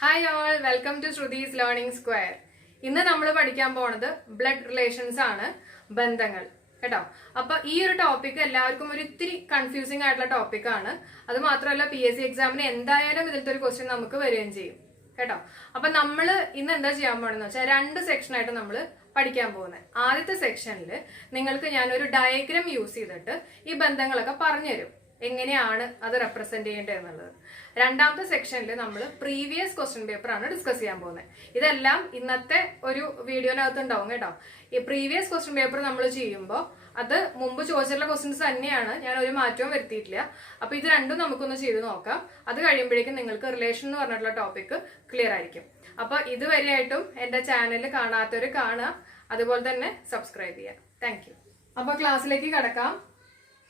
Hi all, welcome to Shruthi's learning square. ഇന്ന് നമ്മൾ പഠിക്കാൻ പോണത് ബ്ലഡ് റിലേഷൻസ് ആണ്, ബന്ധങ്ങൾ കേട്ടോ. അപ്പൊ ഈ ഒരു ടോപ്പിക് എല്ലാവർക്കും ഒരു ഇത്തിരി കൺഫ്യൂസിംഗ് ആയിട്ടുള്ള ടോപ്പിക് ആണ്. അത് മാത്രമല്ല PSC എക്സാമിന് എന്തായാലും ഇതിലത്തെ ഒരു ക്വസ്റ്റ്യൻ നമുക്ക് വരികയും ചെയ്യും കേട്ടോ. അപ്പൊ നമ്മള് ഇന്ന് എന്താ ചെയ്യാൻ പോണെന്ന് വെച്ചാൽ രണ്ട് സെക്ഷനായിട്ട് നമ്മൾ പഠിക്കാൻ പോകുന്നത്. ആദ്യത്തെ സെക്ഷനിൽ നിങ്ങൾക്ക് ഞാൻ ഒരു ഡയഗ്രാം യൂസ് ചെയ്തിട്ട് ഈ ബന്ധങ്ങളൊക്കെ പറഞ്ഞുതരും, എങ്ങനെയാണ് അത് റെപ്രസെന്റ് ചെയ്യേണ്ടത് എന്നുള്ളത്. രണ്ടാമത്തെ സെക്ഷനിൽ നമ്മൾ പ്രീവിയസ് ക്വസ്റ്റ്യൻ പേപ്പർ ആണ് ഡിസ്കസ് ചെയ്യാൻ പോകുന്നത്. ഇതെല്ലാം ഇന്നത്തെ ഒരു വീഡിയോനകത്ത് ഉണ്ടാവും കേട്ടോ. ഈ പ്രീവിയസ് ക്വസ്റ്റ്യൻ പേപ്പർ നമ്മൾ ചെയ്യുമ്പോൾ അത് മുമ്പ് ചോദിച്ചിട്ടുള്ള ക്വസ്റ്റ്യൻസ് തന്നെയാണ്, ഞാൻ ഒരു മാറ്റവും വരുത്തിയിട്ടില്ല. അപ്പൊ ഇത് രണ്ടും നമുക്കൊന്ന് ചെയ്ത് നോക്കാം. അത് കഴിയുമ്പോഴേക്കും നിങ്ങൾക്ക് റിലേഷൻ എന്ന് പറഞ്ഞിട്ടുള്ള ടോപ്പിക് ക്ലിയർ ആയിരിക്കും. അപ്പൊ ഇതുവരെയായിട്ടും എന്റെ ചാനൽ കാണാത്തവര് കാണുക, അതുപോലെ തന്നെ സബ്സ്ക്രൈബ് ചെയ്യുക. Thank you. അപ്പൊ ക്ലാസ്സിലേക്ക് കടക്കാം.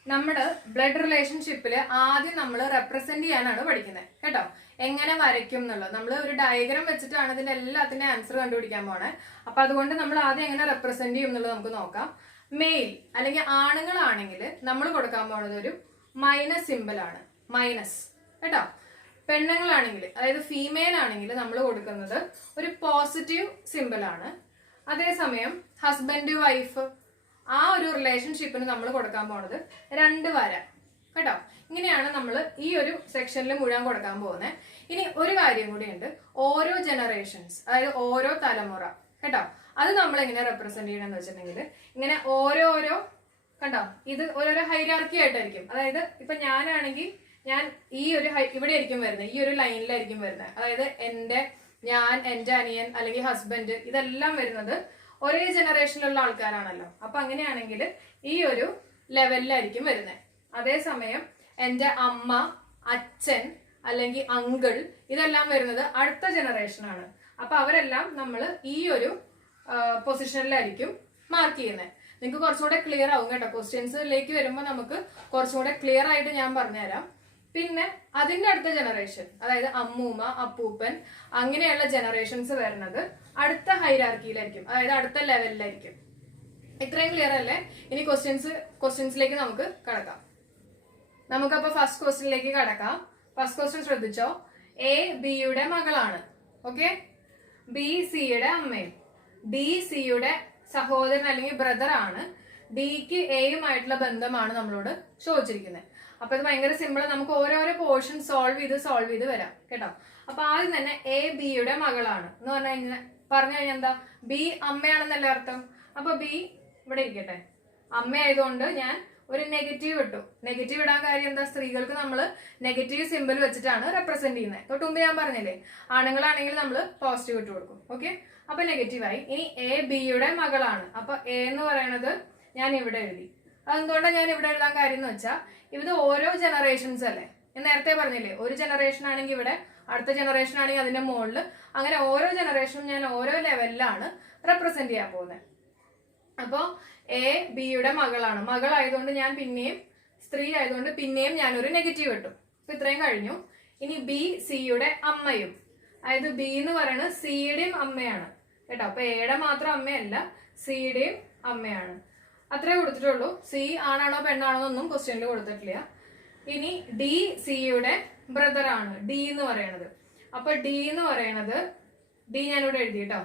നമ്മുടെ ബ്ലഡ് റിലേഷൻഷിപ്പില് ആദ്യം നമ്മൾ റെപ്രസെന്റ് ചെയ്യാനാണ് പഠിക്കുന്നത് കേട്ടോ. എങ്ങനെ വരയ്ക്കും എന്നുള്ളത് നമ്മൾ ഒരു ഡയഗ്രാം വെച്ചിട്ടാണ് ഇതിന്റെ എല്ലാത്തിന്റെ ആൻസർ കണ്ടുപിടിക്കാൻ പോണേ. അപ്പൊ അതുകൊണ്ട് നമ്മൾ ആദ്യം എങ്ങനെ റെപ്രസെന്റ് ചെയ്യും എന്നുള്ളത് നമുക്ക് നോക്കാം. മെയിൽ അല്ലെങ്കിൽ ആണുങ്ങളാണെങ്കിൽ നമ്മൾ കൊടുക്കാൻ പോണത് ഒരു മൈനസ് സിമ്പിൾ ആണ്, മൈനസ് കേട്ടോ. പെണ്ണുങ്ങളാണെങ്കിൽ അതായത് ഫീമെയിൽ ആണെങ്കിൽ നമ്മൾ കൊടുക്കുന്നത് ഒരു പോസിറ്റീവ് സിമ്പിൾ ആണ്. അതേസമയം ഹസ്ബൻഡ് വൈഫ് ആ ഒരു റിലേഷൻഷിപ്പിന് നമ്മൾ കൊടുക്കാൻ പോണത് 2 വര കേട്ടോ. ഇങ്ങനെയാണ് നമ്മൾ ഈ ഒരു സെക്ഷനിൽ മുഴുവൻ കൊടുക്കാൻ പോകുന്നത്. ഇനി ഒരു കാര്യം കൂടി ഉണ്ട്, ഓരോ ജനറേഷൻസ് അതായത് ഓരോ തലമുറ കേട്ടോ, അത് നമ്മൾ എങ്ങനെ റെപ്രസെന്റ് ചെയ്യണമെന്ന് വെച്ചിട്ടുണ്ടെങ്കിൽ ഇങ്ങനെ ഓരോരോ കണ്ടോ, ഇത് ഓരോരോ ഹൈരാർക്കി ആയിട്ടായിരിക്കും. അതായത് ഇപ്പൊ ഞാനാണെങ്കിൽ ഞാൻ ഈ ഒരു ഇവിടെ ആയിരിക്കും വരുന്നത്, ഈ ഒരു ലൈനിലായിരിക്കും വരുന്നത്. അതായത് ഞാൻ എന്റെ അനിയൻ അല്ലെങ്കിൽ ഹസ്ബൻഡ് ഇതെല്ലാം വരുന്നത് ഒരേ ജനറേഷനിലുള്ള ആൾക്കാരാണല്ലോ. അപ്പൊ അങ്ങനെയാണെങ്കിൽ ഈ ഒരു ലെവലിലായിരിക്കും വരുന്നത്. അതേസമയം എന്റെ അമ്മ, അച്ഛൻ അല്ലെങ്കിൽ അങ്കിൾ ഇതെല്ലാം വരുന്നത് അടുത്ത ജനറേഷനാണ്. അപ്പൊ അവരെല്ലാം നമ്മൾ ഈ ഒരു പൊസിഷനിലായിരിക്കും മാർക്ക് ചെയ്യുന്നത്. നിങ്ങൾക്ക് കുറച്ചുകൂടെ ക്ലിയർ ആവും കേട്ടോ. ക്വസ്റ്റ്യൻസിലേക്ക് വരുമ്പോൾ നമുക്ക് കുറച്ചുകൂടെ ക്ലിയർ ആയിട്ട് ഞാൻ പറഞ്ഞുതരാം. പിന്നെ അതിന്റെ അടുത്ത ജനറേഷൻ അതായത് അമ്മൂമ്മ, അപ്പൂപ്പൻ അങ്ങനെയുള്ള ജനറേഷൻസ് വരുന്നത് അടുത്ത ഹൈരാർക്കിയിലായിരിക്കും, അതായത് അടുത്ത ലെവലിലായിരിക്കും. ഇത്രയും ക്ലിയർ അല്ലേ? ഇനി ക്വസ്റ്റ്യൻസിലേക്ക് നമുക്ക് കടക്കാം. നമുക്കപ്പോ ഫസ്റ്റ് ക്വസ്റ്റ്യനിലേക്ക് കടക്കാം. ഫസ്റ്റ് ക്വസ്റ്റ്യൻ ശ്രദ്ധിച്ചോ. എ ബിയുടെ മകളാണ്, ഓക്കെ. ബി സിയുടെ അമ്മയും. ഡി സിയുടെ സഹോദരൻ അല്ലെങ്കിൽ ബ്രദർ ആണ്. ഡിക്ക് എയുമായിട്ടുള്ള ബന്ധമാണ് നമ്മളോട് ചോദിച്ചിരിക്കുന്നത്. അപ്പൊ ഇത് ഭയങ്കര സിമ്പിൾ. നമുക്ക് ഓരോരോ പോർഷൻ സോൾവ് ചെയ്ത് വരാം കേട്ടോ. അപ്പൊ ആദ്യം തന്നെ എ ബിയുടെ മകളാണ് എന്ന് പറഞ്ഞു കഴിഞ്ഞാൽ എന്താ, ബി അമ്മയാണെന്നല്ല അർത്ഥം. അപ്പൊ ബി ഇവിടെ ഇരിക്കട്ടെ, അമ്മയായതുകൊണ്ട് ഞാൻ ഒരു നെഗറ്റീവ് ഇട്ടു. നെഗറ്റീവ് ഇടാൻ കാര്യം എന്താ, സ്ത്രീകൾക്ക് നമ്മൾ നെഗറ്റീവ് സിമ്പിൾ വെച്ചിട്ടാണ് റെപ്രസെന്റ് ചെയ്യുന്നത്. തൊട്ട് മുമ്പ് ഞാൻ പറഞ്ഞില്ലേ, ആണുങ്ങളാണെങ്കിൽ നമ്മൾ പോസിറ്റീവ് ഇട്ട് കൊടുക്കും, ഓക്കെ. അപ്പൊ നെഗറ്റീവായി. ഇനി എ ബിയുടെ മകളാണ്. അപ്പൊ എ എന്ന് പറയുന്നത് ഞാൻ ഇവിടെ എഴുതി. അതെന്തുകൊണ്ടാണ് ഞാൻ ഇവിടെ എഴുതാൻ കാര്യം എന്ന് വെച്ചാൽ ഇത് ഓരോ ജനറേഷൻസ് അല്ലേ. ഞാൻ നേരത്തെ പറഞ്ഞില്ലേ, ഒരു ജനറേഷൻ ആണെങ്കിൽ ഇവിടെ, അടുത്ത ജനറേഷൻ ആണെങ്കിൽ അതിന്റെ മുകളിൽ, അങ്ങനെ ഓരോ ജനറേഷനും ഞാൻ ഓരോ ലെവലിലാണ് റെപ്രസെന്റ് ചെയ്യാൻ പോകുന്നത്. അപ്പോ എ ബിയുടെ മകളാണ്. മകളായതുകൊണ്ട് ഞാൻ പിന്നെയും, സ്ത്രീ ആയതുകൊണ്ട് പിന്നെയും ഞാനൊരു നെഗറ്റീവ് ഇട്ടു. അപ്പൊ ഇത്രയും കഴിഞ്ഞു. ഇനി ബി സിയുടെ അമ്മയും, അതായത് ബി എന്ന് പറയുന്നത് സിയുടെയും അമ്മയാണ് കേട്ടോ. അപ്പൊ എയുടെ മാത്രം അമ്മയല്ല, സിയുടെയും അമ്മയാണ്. അത്രേ കൊടുത്തിട്ടുള്ളൂ. സി ആണാണോ പെണ്ണാണോ എന്നൊന്നും ക്വസ്റ്റ്യനിൽ കൊടുത്തിട്ടില്ല. ഇനി ഡി സിയുടെ ബ്രദർ ആണ്, ഡി എന്ന് പറയുന്നത്. അപ്പൊ ഡി എന്ന് പറയുന്നത്, ഡി ഞാനിവിടെ എഴുതി കേട്ടോ,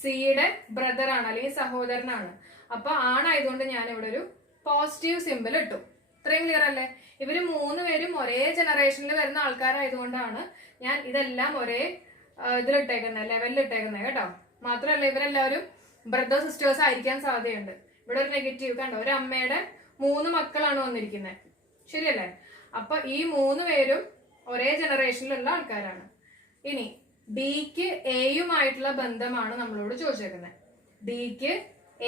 സിയുടെ ബ്രദർ ആണ് അല്ലെങ്കിൽ സഹോദരനാണ്. അപ്പൊ ആണായതുകൊണ്ട് ഞാൻ ഇവിടെ ഒരു പോസിറ്റീവ് സിമ്പിൾ ഇട്ടു. ഇത്രയും ക്ലിയർ അല്ലേ? ഇവര് 3 പേരും ഒരേ ജനറേഷനിൽ വരുന്ന ആൾക്കാരായതുകൊണ്ടാണ് ഞാൻ ഇതെല്ലാം ഒരേ ഇതിലിട്ടേക്കുന്നത്, ലെവലിൽ ഇട്ടേക്കുന്നത് കേട്ടോ. മാത്രമല്ല ഇവരെല്ലാവരും ബ്രദർ സിസ്റ്റേഴ്സ് ആയിരിക്കാൻ സാധ്യതയുണ്ട്. ഇവിടെ ഒരു നെഗറ്റീവ് കണ്ടോ, ഒരു അമ്മയുടെ 3 മക്കളാണ് വന്നിരിക്കുന്നത്, ശരിയല്ലേ? അപ്പൊ ഈ 3 പേരും ഒരേ ജനറേഷനിലുള്ള ആൾക്കാരാണ്. ഇനി ഡിക്ക് എയുമായിട്ടുള്ള ബന്ധമാണ് നമ്മളോട് ചോദിച്ചേക്കുന്നത്. ഡിക്ക്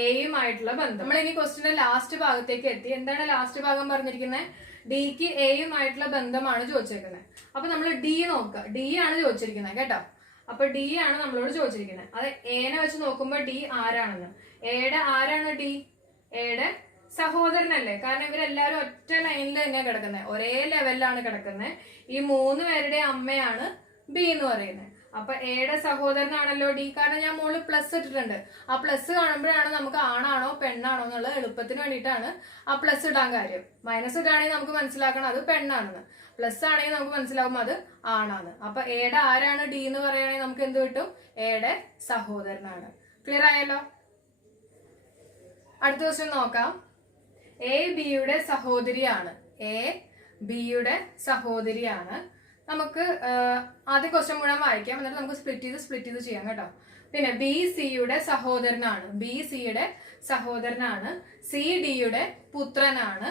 എയുമായിട്ടുള്ള ബന്ധം. നമ്മൾ ഇനി ക്വസ്റ്റിന്റെ ലാസ്റ്റ് ഭാഗത്തേക്ക് എത്തി. എന്താണ് ലാസ്റ്റ് ഭാഗം പറഞ്ഞിരിക്കുന്നത്? ഡിക്ക് എയുമായിട്ടുള്ള ബന്ധമാണ് ചോദിച്ചേക്കുന്നത്. അപ്പൊ നമ്മൾ ഡി നോക്കുക. ഡി ആണ് ചോദിച്ചിരിക്കുന്നത് കേട്ടോ. അപ്പൊ ഡി ആണ് നമ്മളോട് ചോദിച്ചിരിക്കുന്നത്. അത് എനെ വെച്ച് നോക്കുമ്പോ ഡി ആരാണെന്ന്. എയുടെ ആരാണ് ഡി? എയുടെ സഹോദരനല്ലേ? കാരണം ഇവരെല്ലാരും ഒറ്റ ലൈനിൽ തന്നെയാണ് കിടക്കുന്നത്, ഒരേ ലെവലിലാണ് കിടക്കുന്നത്. ഈ 3 പേരുടെ അമ്മയാണ് ബി എന്ന് പറയുന്നത്. അപ്പൊ എയുടെ സഹോദരനാണല്ലോ ഡി. കാരണം ഞാൻ മുകളിൽ പ്ലസ് ഇട്ടിട്ടുണ്ട്. ആ പ്ലസ് കാണുമ്പോഴാണ് നമുക്ക് ആണാണോ പെണ്ണാണോ എന്നുള്ളത് എളുപ്പത്തിന് വേണ്ടിയിട്ടാണ് ആ പ്ലസ് ഇടാൻ കാര്യം. മൈനസ് ഇടാണെങ്കിൽ നമുക്ക് മനസ്സിലാക്കണം അത് പെണ്ണാണെന്ന്. പ്ലസ് ആണെങ്കിൽ നമുക്ക് മനസ്സിലാവും അത് ആണാണ്. അപ്പൊ എയുടെ ആരാണ് ഡി എന്ന് പറയുകയാണെങ്കിൽ നമുക്ക് എന്ത് കിട്ടും? എയുടെ സഹോദരനാണ്. ക്ലിയർ ആയല്ലോ? അടുത്ത ക്വസ്റ്റ്യൻ നോക്കാം. എ ബിയുടെ സഹോദരിയാണ്. എ ബിയുടെ സഹോദരിയാണ്. നമുക്ക് ആദ്യ ക്വസ്റ്റ്യൻ മുഴുവൻ വായിക്കാം, എന്നിട്ട് നമുക്ക് സ്പ്ലിറ്റ് ചെയ്ത് ചെയ്യാം കേട്ടോ. പിന്നെ ബി സിയുടെ സഹോദരനാണ്. ബി സിയുടെ സഹോദരനാണ്. സി ഡിയുടെ പുത്രനാണ്.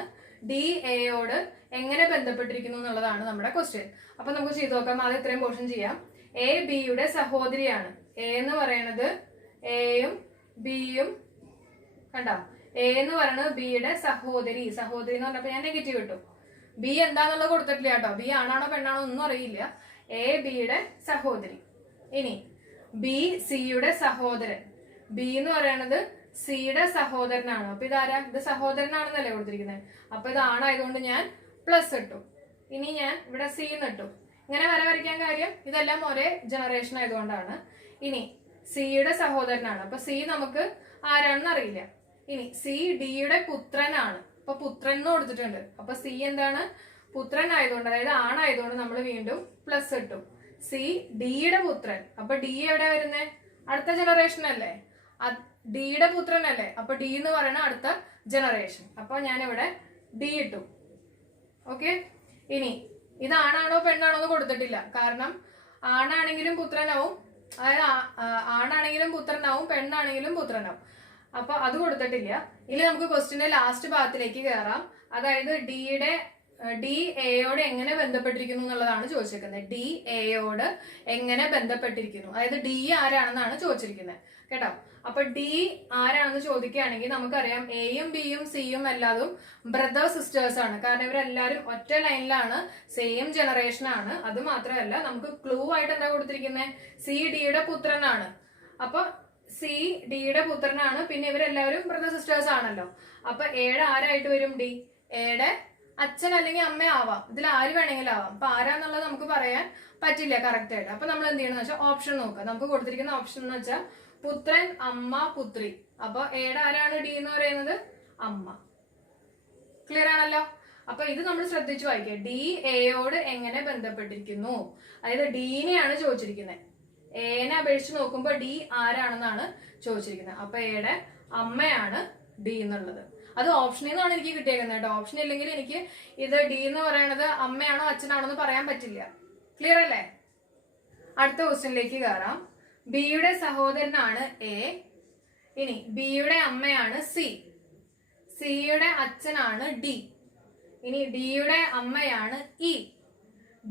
ഡി എയോട് എങ്ങനെ ബന്ധപ്പെട്ടിരിക്കുന്നു എന്നുള്ളതാണ് നമ്മുടെ ക്വസ്റ്റ്യൻ. അപ്പൊ നമുക്ക് ചെയ്തു നോക്കാം. ആദ്യം ഇത്രയും പോർഷൻ ചെയ്യാം. എ ബിയുടെ സഹോദരിയാണ്. എ എന്ന് പറയുന്നത് എയും ബിയും കണ്ടോ? എ എന്ന് പറയുന്നത് ബിയുടെ സഹോദരി. സഹോദരി എന്ന് പറഞ്ഞപ്പോ ഞാൻ നെഗറ്റീവ് ഇട്ടു. ബി എന്താന്നുള്ളത് കൊടുത്തിട്ടില്ല കേട്ടോ. ബി ആണാണോ പെണ്ണാണോ ഒന്നും അറിയില്ല. എ ബിയുടെ സഹോദരി. ഇനി ബി സിയുടെ സഹോദരൻ. ബി എന്ന് പറയുന്നത് സിയുടെ സഹോദരനാണ്. അപ്പൊ ഇതാരാ? ഇത് സഹോദരനാണെന്നല്ലേ കൊടുത്തിരിക്കുന്നത്. അപ്പൊ ഇത് ആണായതുകൊണ്ട് ഞാൻ പ്ലസ് ഇട്ടു. ഇനി ഞാൻ ഇവിടെ സി എന്ന് ഇട്ടു. ഇങ്ങനെ വരയ്ക്കാൻ കാര്യം ഇതെല്ലാം ഒരേ ജനറേഷൻ ആയതുകൊണ്ടാണ്. ഇനി സിയുടെ സഹോദരനാണ്. അപ്പൊ സി നമുക്ക് ആരാണെന്ന് അറിയില്ല. ഇനി സി ഡിയുടെ പുത്രനാണ്. അപ്പൊ പുത്രൻ എന്ന് കൊടുത്തിട്ടുണ്ട്. അപ്പൊ സി എന്താണ്? പുത്രൻ ആയതുകൊണ്ട്, അതായത് ആണായതുകൊണ്ട് നമ്മൾ വീണ്ടും പ്ലസ് ഇട്ടു. സി ഡിയുടെ പുത്രൻ. അപ്പൊ ഡി എവിടെ വരുന്നേ? അടുത്ത ജനറേഷൻ അല്ലേ? ഡിയുടെ പുത്രൻ അല്ലേ? അപ്പൊ ഡി എന്ന് പറയുന്ന അടുത്ത ജനറേഷൻ. അപ്പൊ ഞാൻ ഇവിടെ ഡി ഇട്ടു. ഓക്കെ. ഇനി ഇത് ആണാണോ പെണ്ണാണോ എന്ന് കൊടുത്തിട്ടില്ല. കാരണം ആണാണെങ്കിലും പുത്രനാവും, അതായത് ആണാണെങ്കിലും പുത്രനാവും, പെണ്ണാണെങ്കിലും പുത്രനാവും. അപ്പൊ അത് കൊടുത്തിട്ടില്ല. ഇനി നമുക്ക് ക്വസ്റ്റിന്റെ ലാസ്റ്റ് ഭാഗത്തിലേക്ക് കയറാം. അതായത് ഡി എയോട് എങ്ങനെ ബന്ധപ്പെട്ടിരിക്കുന്നു എന്നുള്ളതാണ് ചോദിച്ചിരിക്കുന്നത്. ഡി എയോട് എങ്ങനെ ബന്ധപ്പെട്ടിരിക്കുന്നു, അതായത് ഡി ആരാണെന്നാണ് ചോദിച്ചിരിക്കുന്നത് കേട്ടോ. അപ്പൊ ഡി ആരാണെന്ന് ചോദിക്കുകയാണെങ്കിൽ നമുക്കറിയാം എയും ബിയും സിയും എല്ലാതും ബ്രദർ സിസ്റ്റേഴ്സ് ആണ്. കാരണം ഇവരെല്ലാരും ഒറ്റ ലൈനിലാണ്, സെയിം ജനറേഷൻ ആണ്. അത് മാത്രമല്ല നമുക്ക് ക്ലൂ ആയിട്ട് എന്താ കൊടുത്തിരിക്കുന്നത്? സി ഡിയുടെ പുത്രനാണ്. അപ്പൊ സി ഡിയുടെ പുത്രനാണ്. പിന്നെ ഇവരെല്ലാവരും ബ്രദർ സിസ്റ്റേഴ്സ് ആണല്ലോ. അപ്പൊ എയുടെ ആരായിട്ട് വരും? ഡി. എയുടെ അച്ഛൻ അല്ലെങ്കിൽ അമ്മ ആവാം. ഇതിൽ ആര് വേണമെങ്കിലും ആവാം. അപ്പൊ ആരാന്നുള്ളത് നമുക്ക് പറയാൻ പറ്റില്ല കറക്റ്റ് ആയിട്ട്. അപ്പൊ നമ്മൾ എന്ത് ചെയ്യണമെന്ന് വെച്ചാൽ ഓപ്ഷൻ നോക്കുക. നമുക്ക് കൊടുത്തിരിക്കുന്ന ഓപ്ഷൻ എന്ന് വെച്ചാൽ പുത്രൻ, അമ്മ, പുത്രി. അപ്പൊ എയുടെ ആരാണ് ഡി എന്ന് പറയുന്നത്? അമ്മ. ക്ലിയർ ആണല്ലോ? അപ്പൊ ഇത് നമ്മൾ ശ്രദ്ധിച്ചു വായിക്കുക. ഡി എയോട് എങ്ങനെ ബന്ധപ്പെട്ടിരിക്കുന്നു, അതായത് ഡീനെയാണ് ചോദിച്ചിരിക്കുന്നത്. എനെ അപേക്ഷിച്ച് നോക്കുമ്പോ ഡി ആരാണെന്നാണ് ചോദിച്ചിരിക്കുന്നത്. അപ്പൊ എയുടെ അമ്മയാണ് ഡി എന്നുള്ളത്. അത് ഓപ്ഷനിൽ നിന്നാണ് എനിക്ക് കിട്ടിയേക്കുന്നത് കേട്ടോ. ഓപ്ഷൻ ഇല്ലെങ്കിൽ എനിക്ക് ഇത് ഡി എന്ന് പറയുന്നത് അമ്മയാണോ അച്ഛനാണോ എന്ന് പറയാൻ പറ്റില്ല. ക്ലിയർ അല്ലേ? അടുത്ത ക്വസ്റ്റ്യനിലേക്ക് കയറാം. ബിയുടെ സഹോദരനാണ് എ. ഇനി ബിയുടെ അമ്മയാണ് സി. സിയുടെ അച്ഛനാണ് ഡി. ഇനി ഡിയുടെ അമ്മയാണ് ഇ.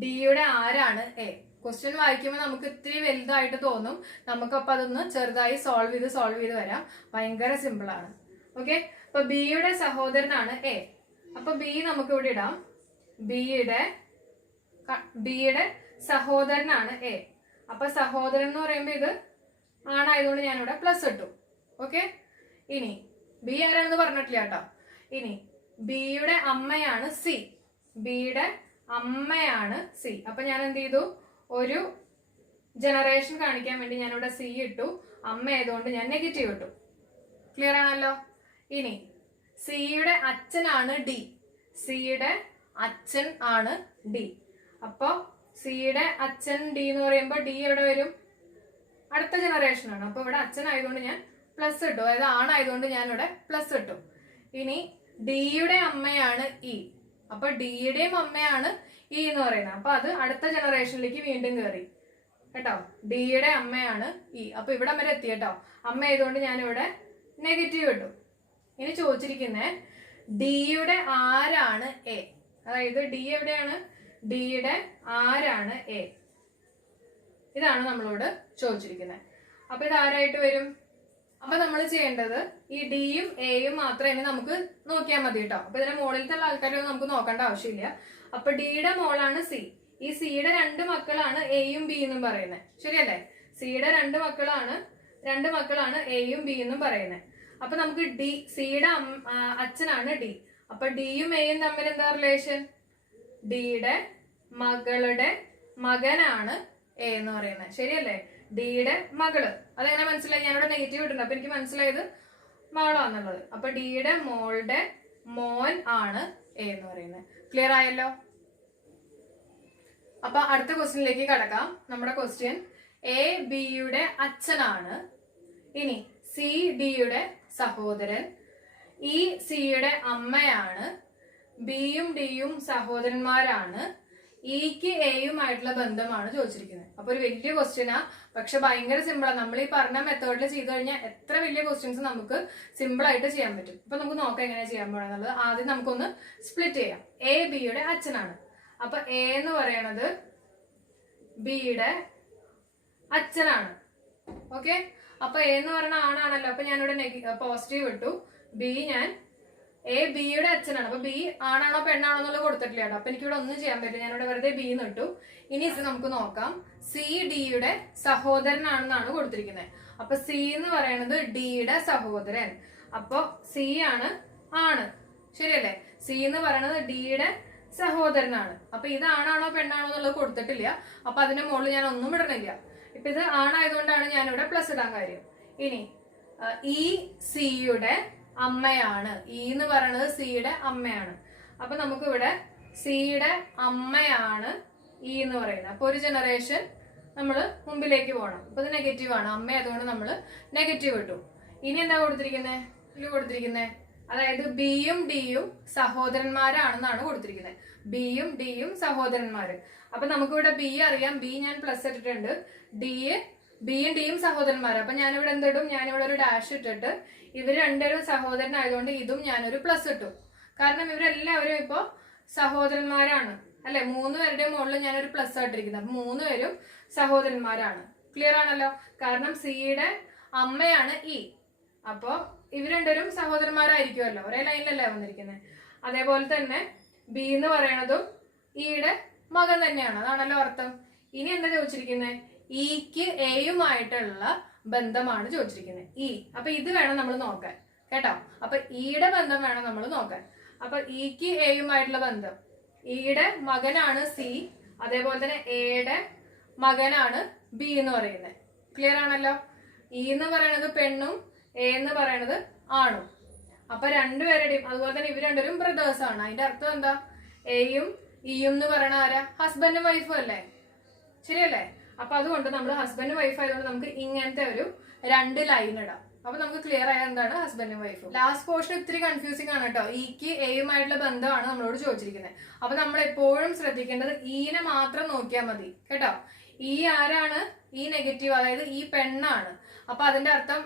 ഡിയുടെ ആരാണ് എ. ക്വസ്റ്റ്യൻ വായിക്കുമ്പോൾ നമുക്ക് ഇത്തിരി വലുതായിട്ട് തോന്നും. നമുക്കപ്പൊ അതൊന്ന് ചെറുതായി സോൾവ് ചെയ്ത് വരാം. ഭയങ്കര സിമ്പിൾ ആണ്. ഓക്കെ. അപ്പൊ ബിയുടെ സഹോദരനാണ് എ. അപ്പൊ ബി നമുക്ക് ഇവിടെ ഇടാം. ബിയുടെ സഹോദരനാണ് എ. അപ്പൊ സഹോദരൻ എന്ന് പറയുമ്പോ ഇത് ആണായതുകൊണ്ട് ഞാനിവിടെ പ്ലസ് ഇട്ടു. ഓക്കെ. ഇനി ബി ആരാണെന്ന് പറഞ്ഞിട്ടില്ല കേട്ടോ. ഇനി ബിയുടെ അമ്മയാണ് സി. ബിയുടെ അമ്മയാണ് സി. അപ്പൊ ഞാൻ എന്ത് ചെയ്തു? ഒരു ജനറേഷൻ കാണിക്കാൻ വേണ്ടി ഞാനിവിടെ സി ഇട്ടു. അമ്മ ആയതുകൊണ്ട് ഞാൻ നെഗറ്റീവ് ഇട്ടു. ക്ലിയർ ആണല്ലോ? ഇനി സിയുടെ അച്ഛനാണ് ഡി. സിയുടെ അച്ഛൻ ആണ് ഡി. അപ്പൊ സിയുടെ അച്ഛൻ ഡി എന്ന് പറയുമ്പോൾ ഡി എവിടെ വരും? അടുത്ത ജനറേഷൻ ആണ്. അപ്പൊ ഇവിടെ അച്ഛൻ ആയതുകൊണ്ട് ഞാൻ പ്ലസ് ഇട്ടു, അതായത് ആണായതുകൊണ്ട് ഞാൻ ഇവിടെ പ്ലസ് ഇട്ടു. ഇനി ഡിയുടെ അമ്മയാണ് ഇ. അപ്പൊ ഡിയുടെയും അമ്മയാണ് ഇ എന്ന് പറയുന്നത്. അപ്പൊ അത് അടുത്ത ജനറേഷനിലേക്ക് വീണ്ടും കയറി കേട്ടോ. ഡിയുടെ അമ്മയാണ് ഇ. അപ്പൊ ഇവിടെ വരെ എത്തി കേട്ടോ. അമ്മ ആയതുകൊണ്ട് ഞാൻ ഇവിടെ നെഗറ്റീവ് ഇട്ടു. ഇനി ചോദിച്ചിരിക്കുന്നത് ഡിയുടെ ആരാണ് എ, അതായത് ഡി എവിടെയാണ്? ഡിയുടെ ആരാണ് എ. ഇതാണ് നമ്മളോട് ചോദിച്ചിരിക്കുന്നത്. അപ്പൊ ഇത് ആരായിട്ട് വരും? അപ്പൊ നമ്മൾ ചെയ്യേണ്ടത് ഈ ഡിയും എയും മാത്രമേ നമുക്ക് നോക്കിയാൽ മതി കേട്ടോ. അപ്പൊ ഇതിന്റെ മുകളിലത്തെ ആൾക്കാരൊന്നും നമുക്ക് നോക്കേണ്ട ആവശ്യമില്ല. അപ്പൊ ഡിയുടെ മോളാണ് സി. ഈ സിയുടെ രണ്ട് മക്കളാണ് എയും ബി എന്നും പറയുന്നത്. ശരിയല്ലേ? സിയുടെ രണ്ട് മക്കളാണ് എയും ബി എന്നും പറയുന്നത്. അപ്പൊ നമുക്ക് സിയുടെ അച്ഛനാണ് ഡി. അപ്പൊ ഡിയും എയും തമ്മിൽ എന്താ റിലേഷൻ? ഡിയുടെ മകളുടെ മകനാണ് എ എന്ന് പറയുന്നത്. ശരിയല്ലേ? ഡിയുടെ മകള്. അതെങ്ങനെ മനസ്സിലായി? ഞാനിവിടെ നെഗറ്റീവ് ഇട്ടുണ്ട്. അപ്പൊ എനിക്ക് മനസ്സിലായത് മകളാന്നുള്ളത്. അപ്പൊ ഡിയുടെ മോളുടെ മോൻ ആണ് എ എന്ന് പറയുന്നത്. ക്ലിയർ ആയല്ലോ? അപ്പൊ അടുത്ത ക്വസ്റ്റ്യനിലേക്ക് കടക്കാം. നമ്മുടെ ക്വസ്റ്റ്യൻ എ ബിയുടെ അച്ഛനാണ്, ഇനി സി ഡിയുടെ സഹോദരൻ, ഇ സിയുടെ അമ്മയാണ്, ബിയും ഡിയും സഹോദരന്മാരാണ്, ഇക്ക് എയുമായിട്ടുള്ള ബന്ധമാണ് ചോദിച്ചിരിക്കുന്നത്. അപ്പൊ ഒരു വലിയ ക്വസ്റ്റ്യനാ, പക്ഷെ ഭയങ്കര സിമ്പിളാണ്. നമ്മൾ ഈ പറഞ്ഞ മെത്തേഡിൽ ചെയ്തു കഴിഞ്ഞാൽ എത്ര വലിയ ക്വസ്റ്റ്യൻസ് നമുക്ക് സിമ്പിൾ ആയിട്ട് ചെയ്യാൻ പറ്റും. അപ്പൊ നമുക്ക് നോക്കാം എങ്ങനെ ചെയ്യാൻ പോകണമെന്നുള്ളത്. ആദ്യം നമുക്കൊന്ന് സ്പ്ലിറ്റ് ചെയ്യാം. എ ബിയുടെ അച്ഛനാണ്, അപ്പൊ എ എന്ന് പറയണത് ബിയുടെ അച്ഛനാണ്. ഓക്കെ, അപ്പൊ എ എന്ന് പറയുന്ന ആണാണല്ലോ, അപ്പൊ ഞാനിവിടെ പോസിറ്റീവ് ഇട്ടു. ബി ഞാൻ എ ബിയുടെ അച്ഛനാണ്, അപ്പൊ ബി ആണാണോ പെണ്ണാണോ എന്നുള്ളത് കൊടുത്തിട്ടില്ല കേട്ടോ. അപ്പൊ എനിക്കിവിടെ ഒന്നും ചെയ്യാൻ പറ്റില്ല, ഞാനിവിടെ വെറുതെ ബി എന്ന് ഇട്ടു. ഇനി നമുക്ക് നോക്കാം, സി ഡിയുടെ സഹോദരനാണെന്നാണ് കൊടുത്തിരിക്കുന്നത്. അപ്പൊ സി എന്ന് പറയുന്നത് ഡിയുടെ സഹോദരൻ, അപ്പൊ സി ആണ്, ശരിയല്ലേ? സി എന്ന് പറയുന്നത് ഡിയുടെ സഹോദരനാണ്. അപ്പൊ ഇത് ആണാണോ പെണ്ണാണോ എന്നുള്ളത് കൊടുത്തിട്ടില്ല, അപ്പൊ അതിന്റെ മുകളിൽ ഞാൻ ഒന്നും ഇടണില്ല. ഇപ്പൊ ഇത് ആണായതുകൊണ്ടാണ് ഞാനിവിടെ പ്ലസ് ഇടാൻ കാര്യം. ഇനി ഈ സിയുടെ അമ്മയാണ്, ഇ എന്ന് പറയുന്നത് സിയുടെ അമ്മയാണ്. അപ്പൊ നമുക്കിവിടെ സിയുടെ അമ്മയാണ് ഇ എന്ന് പറയുന്നത്. അപ്പൊ ഒരു ജനറേഷൻ നമ്മൾ മുമ്പിലേക്ക് പോകണം. അപ്പൊ ഇത് നെഗറ്റീവ് ആണ്, അമ്മ ആയതുകൊണ്ട് നമ്മൾ നെഗറ്റീവ് ഇട്ടു. ഇനി എന്താ കൊടുത്തിരിക്കുന്നത്? അതായത് ബിയും ഡിയും സഹോദരന്മാരാണെന്നാണ് കൊടുത്തിരിക്കുന്നത്. ബിയും ഡിയും സഹോദരന്മാര്. അപ്പൊ നമുക്കിവിടെ ബി അറിയാം, ബി ഞാൻ പ്ലസ് ഇട്ടിട്ടുണ്ട്. ബിയും ഡിയും സഹോദരന്മാര്. അപ്പൊ ഞാനിവിടെ എന്തിടും? ഞാനിവിടെ ഒരു ഡാഷ് ഇട്ടിട്ട് ഇവര് രണ്ടുപേരും സഹോദരനായതുകൊണ്ട് ഇതും ഞാനൊരു പ്ലസ് ഇട്ടു. കാരണം ഇവരെല്ലാവരും ഇപ്പൊ സഹോദരന്മാരാണ് അല്ലെ? 3 പേരുടെ മുകളിൽ ഞാനൊരു പ്ലസ് ആയിട്ടിരിക്കുന്നത്. അപ്പൊ 3 പേരും സഹോദരന്മാരാണ്. ക്ലിയർ ആണല്ലോ? കാരണം സിയുടെ അമ്മയാണ് ഇ, അപ്പൊ ഇവർ രണ്ടുപേരും സഹോദരന്മാരായിരിക്കുമല്ലോ, ഒരേ ലൈനിലല്ലേ വന്നിരിക്കുന്നത്. അതേപോലെ തന്നെ ബി എന്ന് പറയണതും ഇയുടെ മകൻ തന്നെയാണ്, അതാണല്ലോ അർത്ഥം. ഇനി എന്താ ചോദിച്ചിരിക്കുന്നത്? ഇക്ക് എയുമായിട്ടുള്ള ബന്ധമാണ് ചോദിച്ചിരിക്കുന്നത്, ഇ. അപ്പൊ ഇത് വേണം നമ്മൾ നോക്കാൻ കേട്ടോ. അപ്പൊ ഇയുടെ ബന്ധം വേണം നമ്മൾ നോക്കാൻ. അപ്പൊ ഇക്ക് എയുമായിട്ടുള്ള ബന്ധം, ഇയുടെ മകനാണ് സി, അതേപോലെ തന്നെ എയുടെ മകനാണ് ബി എന്ന് പറയുന്നത്. ക്ലിയർ ആണല്ലോ? ഇ എന്ന് പറയണത് പെണ്ണും എ എന്ന് പറയണത് ആണും. അപ്പൊ രണ്ടുപേരുടെയും, അതുപോലെ തന്നെ ഇവർ രണ്ടുപേരും ബ്രദേഴ്സ് ആണ്. അതിന്റെ അർത്ഥം എന്താ? എയും ഇയും എന്ന് പറയണ ആരാ? ഹസ്ബൻഡും വൈഫും അല്ലേ? ശരിയല്ലേ? അപ്പൊ അതുകൊണ്ട് നമ്മൾ ഹസ്ബൻഡും വൈഫ് ആയതുകൊണ്ട് നമുക്ക് ഇങ്ങനത്തെ ഒരു 2 ലൈൻ ഇടാം. അപ്പൊ നമുക്ക് ക്ലിയർ ആയ എന്താണ് ഹസ്ബൻഡും വൈഫും. ലാസ്റ്റ് പോർഷൻ ഇത്തിരി കൺഫ്യൂസിംഗ് ആണ് കേട്ടോ. ഇക്ക് എയുമായിട്ടുള്ള ബന്ധമാണ് നമ്മളോട് ചോദിച്ചിരിക്കുന്നത്. അപ്പൊ നമ്മൾ എപ്പോഴും ശ്രദ്ധിക്കേണ്ടത് ഇനെ മാത്രം നോക്കിയാൽ മതി കേട്ടോ. ഈ ആരാണ്? ഈ നെഗറ്റീവ്, അതായത് ഈ പെണ്ണാണ്. അപ്പൊ അതിന്റെ അർത്ഥം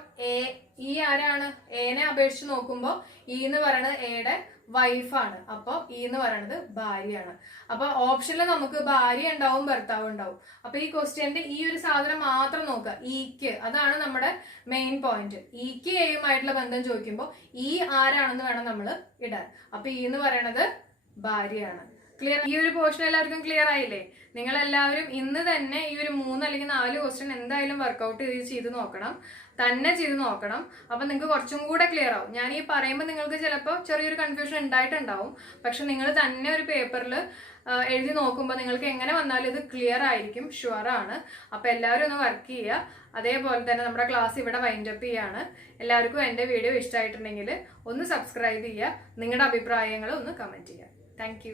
ഈ ആരാണ്? എനെ അപേക്ഷിച്ച് നോക്കുമ്പോ ഇ എന്ന് പറയുന്നത് എയുടെ വൈഫാണ്. അപ്പൊ ഇ എന്ന് പറയുന്നത് ഭാര്യയാണ്. അപ്പൊ ഓപ്ഷനിൽ നമുക്ക് ഭാര്യ ഉണ്ടാവും, ഭർത്താവ് ഉണ്ടാവും. അപ്പൊ ഈ ക്വസ്റ്റ്യന്റെ ഈ ഒരു സാധനം മാത്രം നോക്കുക, ഇക്ക്. അതാണ് നമ്മുടെ മെയിൻ പോയിന്റ്. ഇക്ക് എയുമായിട്ടുള്ള ബന്ധം ചോദിക്കുമ്പോൾ ഈ ആരാണെന്ന് വേണം നമ്മൾ ഇടാൻ. അപ്പൊ ഇ എന്ന് പറയുന്നത് ഭാര്യയാണ്. ക്ലിയർ? ഈ ഒരു പോർഷൻ എല്ലാവർക്കും ക്ലിയർ ആയില്ലേ? നിങ്ങൾ എല്ലാവരും ഇന്ന് തന്നെ ഈ ഒരു 3 അല്ലെങ്കിൽ 4 ക്വസ്റ്റ്യൻ എന്തായാലും വർക്ക്ഔട്ട് ചെയ്ത് നോക്കണം, തന്നെ ചെയ്ത് നോക്കണം. അപ്പൊ നിങ്ങൾക്ക് കുറച്ചും കൂടെ ക്ലിയർ ആവും. ഞാൻ ഈ പറയുമ്പോൾ നിങ്ങൾക്ക് ചിലപ്പോൾ ചെറിയൊരു കൺഫ്യൂഷൻ ഉണ്ടായിട്ടുണ്ടാവും, പക്ഷെ നിങ്ങൾ തന്നെ ഒരു പേപ്പറിൽ എഴുതി നോക്കുമ്പോൾ നിങ്ങൾക്ക് എങ്ങനെ വന്നാലും ഇത് ക്ലിയർ ആയിരിക്കും, ഷുവർ ആണ്. അപ്പൊ എല്ലാവരും ഒന്ന് വർക്ക് ചെയ്യുക. അതേപോലെ തന്നെ നമ്മുടെ ക്ലാസ് ഇവിടെ വൈൻഡപ്പ് ചെയ്യാണ്. എല്ലാവർക്കും എൻ്റെ വീഡിയോ ഇഷ്ടമായിട്ടുണ്ടെങ്കിൽ ഒന്ന് സബ്സ്ക്രൈബ് ചെയ്യുക, നിങ്ങളുടെ അഭിപ്രായങ്ങൾ ഒന്ന് കമന്റ് ചെയ്യുക. താങ്ക്